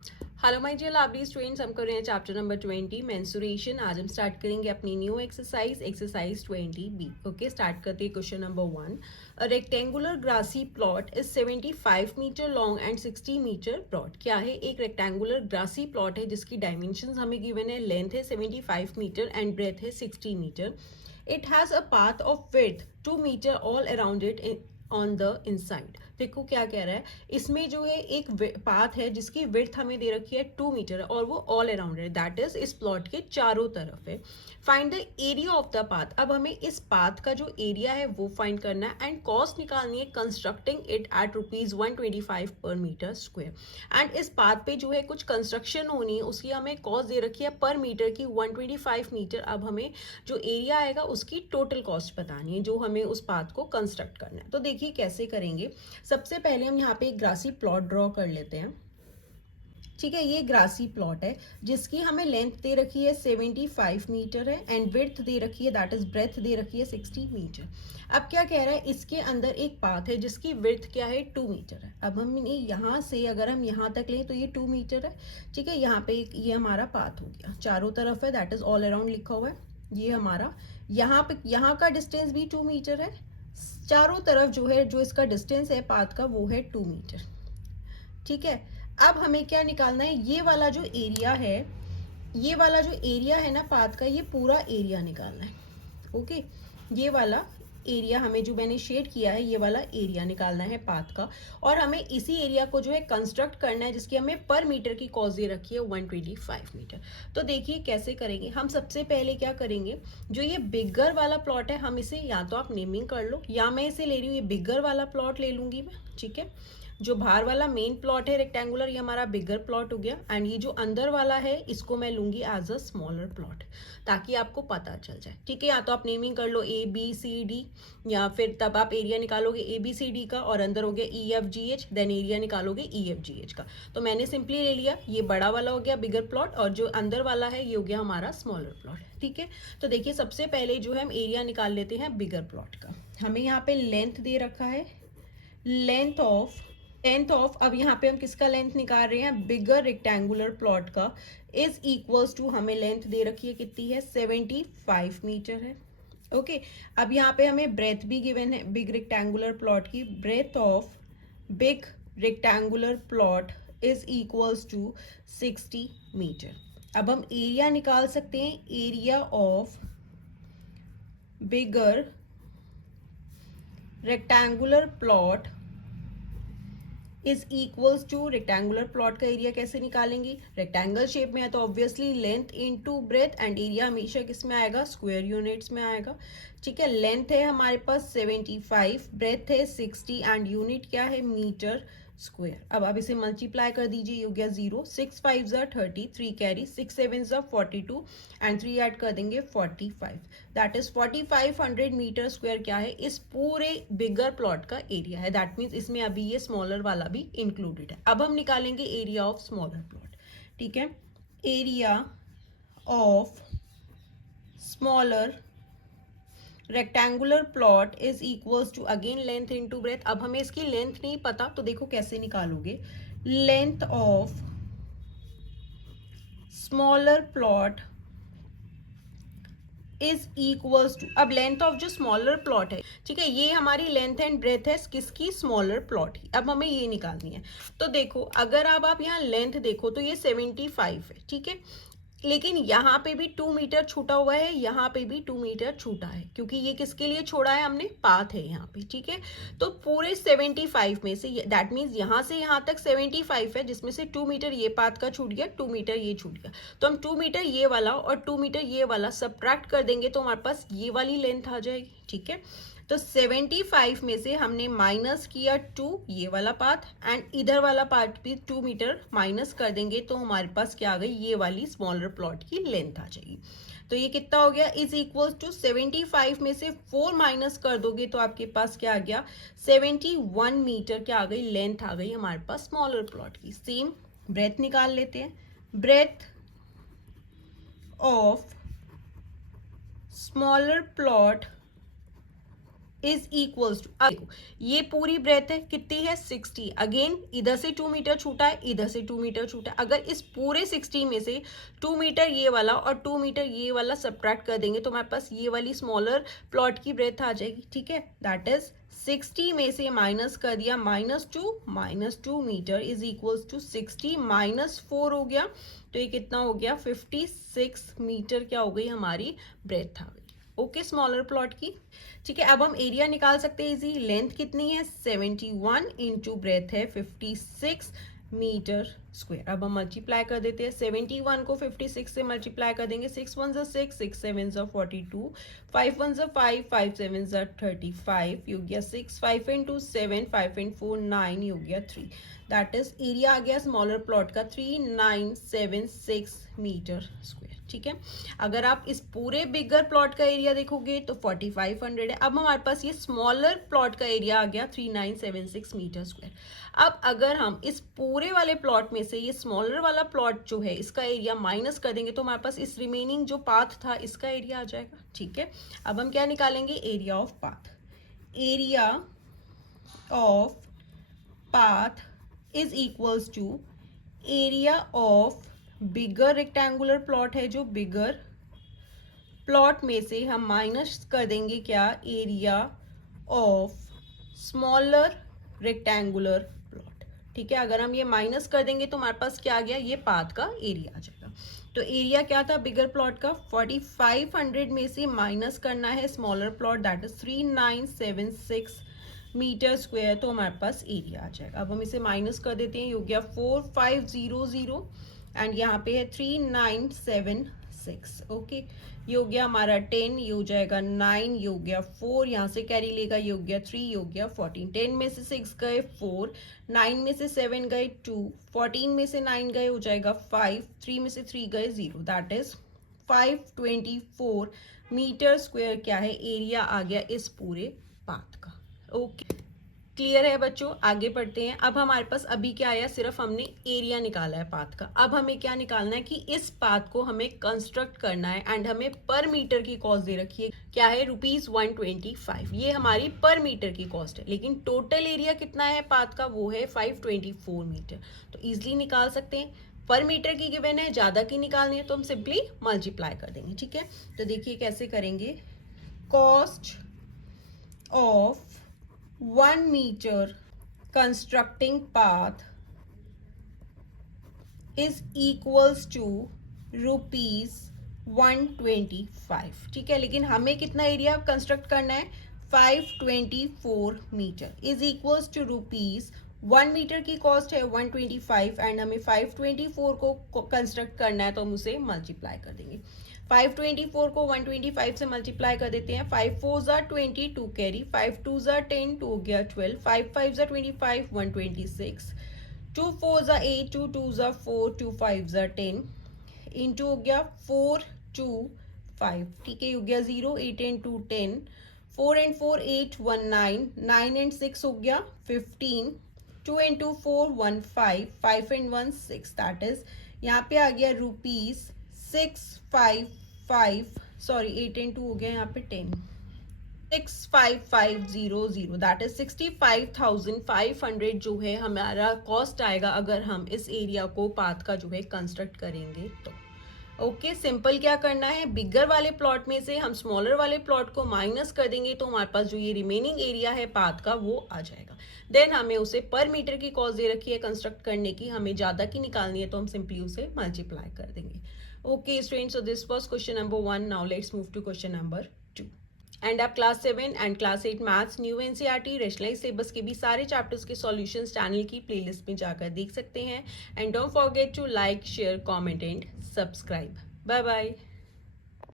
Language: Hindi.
Hello my dear lovely students, हम कर रहे हैं चैप्टर नंबर 20 मेंसुरेशन। आज हम स्टार्ट करेंगे अपनी new exercise 20 B. Okay, start करते हैं question number 1। A rectangular grassy plot is 75 metre long and 60 metre broad. क्या है? एक रेक्टेंगुलर ग्रासी प्लॉट है जिसकी डायमेंशंस हमें गिवन है। लेंथ है 75 मीटर एंड ब्रेथ है 60 metre. It has a path of width 2 metre all around it on the inside. देखो क्या कह रहा है, इसमें जो है एक पाथ है जिसकी विड्थ हमें दे रखी है 2 मीटर और वो ऑल अराउंड है, दैट इज इस प्लॉट के चारों तरफ है। Find the area of the path. अब हमें इस पाथ का जो एरिया है वो फाइंड करना है एंड कॉस्ट निकालनी है कंस्ट्रक्टिंग इट एट ₹125 पर मीटर स्क्वायर। एंड इस पाथ पे जो है कुछ कंस्ट्रक्शन होनी है, उसकी हमें कॉस्ट दे रखी है पर मीटर की 125 मीटर। अब हमें जो एरिया आएगा उसकी टोटल कॉस्ट बतानी है जो हमें उस पाथ को कंस्ट्रक्ट करना है। तो देखिए कैसे करेंगे। सबसे पहले हम यहाँ पे एक ग्रासी प्लॉट ड्रॉ कर लेते हैं। ठीक है, ये ग्रासी प्लॉट है जिसकी हमें लेंथ दे रखी है 75 मीटर है एंड विड्थ दे रखी है, दैट इज ब्रेथ दे रखी है 60 मीटर। अब क्या कह रहा है, इसके अंदर एक पाथ है जिसकी विड्थ क्या है 2 मीटर है। अब हम यहाँ से अगर हम यहाँ तक लें तो ये 2 मीटर है। ठीक है, यहाँ पे ये हमारा पाथ हो गया, चारों तरफ है, दैट इज ऑल अराउंड लिखा हुआ है। ये हमारा यहाँ पे यहाँ का डिस्टेंस भी 2 मीटर है। चारों तरफ जो है, जो इसका डिस्टेंस है पाथ का, वो है 2 मीटर। ठीक है, अब हमें क्या निकालना है, ये वाला जो एरिया है, ये वाला जो एरिया है ना पाथ का, ये पूरा एरिया निकालना है। ओके, ये वाला एरिया हमें, जो मैंने शेड किया है, ये वाला एरिया निकालना है पाथ का। और हमें इसी एरिया को जो है कंस्ट्रक्ट करना है जिसकी हमें पर मीटर की कॉस्ट दे रखी है 125 मीटर। तो देखिए कैसे करेंगे हम। सबसे पहले क्या करेंगे, जो ये बिगर वाला प्लॉट है, हम इसे या तो आप नेमिंग कर लो या मैं इसे ले रही हूँ, ये बिगर वाला प्लॉट ले लूंगी मैं। ठीक है, जो बाहर वाला मेन प्लॉट है रेक्टेंगुलर, ये हमारा बिगर प्लॉट हो गया। एंड ये जो अंदर वाला है इसको मैं लूंगी एज अ स्मॉलर प्लॉट, ताकि आपको पता चल जाए। ठीक है, या तो आप नेमिंग कर लो ABCD, या फिर तब आप एरिया निकालोगे ABCD का और अंदर हो गया EFGH, देन एरिया निकालोगे EFGH का। तो मैंने सिंपली ले लिया, ये बड़ा वाला हो गया बिगर प्लॉट और जो अंदर वाला है ये हो गया हमारा स्मॉलर प्लॉट। ठीक है, तो देखिए सबसे पहले जो है हम एरिया निकाल लेते हैं बिगर प्लॉट का। हमें यहाँ पे लेंथ दे रखा है, लेंथ ऑफ अब यहाँ पे हम किसका लेंथ निकाल रहे हैं, बिगर रेक्टेंगुलर प्लॉट का, इज इक्वल्स टू, हमें लेंथ दे रखी है कितनी है, 75 मीटर है। ओके, अब यहाँ पे हमें ब्रेथ भी गिवन है बिग रेक्टेंगुलर प्लॉट की। Breadth of big rectangular plot is equals to 60 metre. अब हम एरिया निकाल सकते हैं, area of bigger rectangular plot is equals to, rectangular plot का एरिया कैसे निकालेंगे, रेक्टेंगल शेप में है तो obviously length into breadth, and area हमेशा किस में आएगा, स्क्वायर यूनिट्स में आएगा। ठीक है, लेंथ है हमारे पास 75, ब्रेथ है 60 एंड यूनिट क्या है, मीटर स्क्वायर। अब आप इसे मल्टीप्लाई कर दीजिए, ये हो गया 0, 6 5 ज़ा 30, 3 कैरी, 6 7 ज़ा 42 एंड 3 ऐड कर देंगे 45, दैट इज 4500 मीटर स्क्वायर क्या है, इस पूरे बिगर प्लॉट का एरिया है। दैट मीन्स इसमें अभी ये स्मॉलर वाला भी इंक्लूडेड है। अब हम निकालेंगे एरिया ऑफ स्मॉलर प्लॉट। ठीक है, area of smaller rectangular plot is equals to, again length into breadth. अब हमें इसकी लेंथ नहीं पता तो देखो कैसे निकालोगे, length of smaller plot is equals to, अब लेंथ ऑफ जो स्मॉलर प्लॉट है, ठीक है, ये हमारी लेंथ एंड ब्रेथ है किसकी, स्मॉलर प्लॉट की। अब हमें ये निकालनी है। तो देखो अगर अब आप यहाँ लेंथ देखो तो ये 75 है। ठीक है, लेकिन यहाँ पे भी 2 मीटर छूटा हुआ है, यहाँ पे भी 2 मीटर छूटा है, क्योंकि ये किसके लिए छोड़ा है हमने, पाथ है यहाँ पे। ठीक है, तो पूरे 75 में से, दैट मीन्स यहाँ से यहाँ तक 75 है, जिसमें से 2 मीटर ये पाथ का छूट गया, 2 मीटर ये छूट गया। तो हम 2 मीटर ये वाला और 2 मीटर ये वाला सब्ट्रैक्ट कर देंगे तो हमारे पास ये वाली लेंथ आ जाएगी। ठीक है, तो 75 में से हमने माइनस किया 2 ये वाला पाथ, एंड इधर वाला पार्ट भी 2 मीटर माइनस कर देंगे तो हमारे पास क्या आ गई, ये वाली स्मॉलर प्लॉट की लेंथ आ जाएगी। तो ये कितना हो गया, इज इक्वल टू 75 में से 4 माइनस कर दोगे तो आपके पास क्या आ गया, 71 मीटर क्या आ गई, लेंथ आ गई हमारे पास स्मॉलर प्लॉट की। सेम ब्रेथ निकाल लेते हैं, breadth of smaller plot is equals to, अब ये पूरी ब्रेथ है कितनी है 60, अगेन इधर से 2 मीटर छूटा है, इधर से 2 मीटर छूटा है, अगर इस पूरे 60 में से 2 मीटर ये वाला और 2 मीटर ये वाला सब्ट्रैक्ट कर देंगे तो हमारे पास ये वाली स्मॉलर प्लॉट की ब्रेथ आ जाएगी, ठीक है। दैट इज 60 में से माइनस कर दिया -2 मीटर इज इक्वल्स टू 60 -4 हो गया, तो ये कितना हो गया 56 मीटर क्या हो गई हमारी ब्रेथ आ गई। ओके, स्मॉलर प्लॉट की, ठीक है। अब हम एरिया निकाल सकते हैं इजी, लेंथ कितनी है 71 इंटू ब्रेथ है 56 मीटर स्क्वायर। अब हम मल्टीप्लाई कर देते हैं, 71 को 56 से मल्टीप्लाई कर देंगे, 6 1 6, 6 7 42, 5 1 5, 5 7 35, ये हो गया 6, 5 into 7, 5 and 4 9, ये हो गया 3। दैट इज एरिया आ गया स्मॉलर प्लॉट का 3976 मीटर स्क्वायर, ठीक है। अगर आप इस पूरे बिगर प्लॉट का एरिया देखोगे तो 4500 है। अब हमारे पास ये स्मॉलर प्लॉट का एरिया आ गया 3976 मीटर स्क्वायर। अब अगर हम इस पूरे वाले प्लॉट में से ये स्मॉलर वाला प्लॉट जो है इसका एरिया माइनस कर देंगे तो हमारे पास इस रिमेनिंग जो पाथ था इसका एरिया आ जाएगा, ठीक है। अब हम क्या निकालेंगे, area of path. Area of path is equals to area of bigger rectangular plot है, जो बिगर प्लॉट में से हम माइनस कर देंगे क्या, area of smaller rectangular plot, ठीक है। अगर हम ये माइनस कर देंगे तो हमारे पास क्या आ गया, ये पाथ का एरिया आ जाएगा। तो एरिया क्या था बिगर प्लॉट का 4500 में से माइनस करना है smaller plot, that is 3976 metre square, तो हमारे पास एरिया आ जाएगा। अब हम इसे माइनस कर देते हैं, ये हो गया 4500 एंड यहाँ पे है 3976, ओके। ये हो गया हमारा 10, ये हो जाएगा 9, ये हो गया 4, यहाँ से कैरी लेगा, ये हो गया 3, ये हो गया 14। 10 में से 6 गए 4, 9 में से 7 गए 2, 14 में से 9 गए हो जाएगा 5, 3 में से 3 गए 0, दैट इज 524 मीटर स्क्वायर क्या है एरिया आ गया इस पूरे पाथ का। ओके, क्लियर है बच्चों, आगे बढ़ते हैं। अब हमारे पास अभी क्या आया, सिर्फ हमने एरिया निकाला है पाथ का। अब हमें क्या निकालना है कि इस पाथ को हमें कंस्ट्रक्ट करना है एंड हमें पर मीटर की कॉस्ट दे रखी है, क्या है ₹125। ये हमारी पर मीटर की कॉस्ट है, लेकिन टोटल एरिया कितना है पाथ का, वो है 524 मीटर। तो इजिली निकाल सकते हैं, पर मीटर की गिवन है, ज्यादा की निकालनी है तो हम सिंपली मल्टीप्लाई कर देंगे, ठीक है। तो देखिए कैसे करेंगे, cost of 1 meter constructing path is equals to ₹125, ठीक है। लेकिन हमें कितना एरिया कंस्ट्रक्ट करना है, 524 metre is equals to ₹1 metre की कॉस्ट है 125 एंड हमें 524 को कंस्ट्रक्ट करना है तो हम उसे मल्टीप्लाई कर देंगे। 524 को 125 से मल्टीप्लाई कर देते हैं, 5 4 ज़ा 20, 2 कैरी, 5 2 ज़ा 10, 2 हो गया 12, 5 5 ज़ा 25, 126, 2 4 ज़ा 8, 2 2 ज़ा 4, 2 5 ज़ा 10, इंटू हो गया 4 2 5, ठीक है, हो गया 0, 8 एंड 2 10, 4 एंड 4 8 1 9, 9 एंड 6 हो गया 15, 2 एंड 2 4 1 5, 5 एंड 1 6, दैट इज यहाँ पे आ गया ₹655, सॉरी 8 एंड 2 हो गया यहाँ पे 10, 65500, दैट इज 65,500 जो है हमारा कॉस्ट आएगा अगर हम इस एरिया को पाथ का जो है कंस्ट्रक्ट करेंगे तो। ओके, सिंपल क्या करना है, बिगर वाले प्लॉट में से हम स्मॉलर वाले प्लॉट को माइनस कर देंगे तो हमारे पास जो ये रिमेनिंग एरिया है पाथ का वो आ जाएगा। देन हमें उसे पर मीटर की कॉस्ट दे रखी है कंस्ट्रक्ट करने की, हमें ज़्यादा की निकालनी है तो हम सिंपली उसे मल्टीप्लाई कर देंगे। Okay students, so this was question number 1। Now let's move to question number 2। And आप class 7 and class 8 maths new NCERT rationalise syllabus के भी सारे चैप्टर्स के सॉल्यूशंस चैनल की प्लेलिस्ट में जाकर देख सकते हैं। And don't forget to like share comment and subscribe. Bye bye.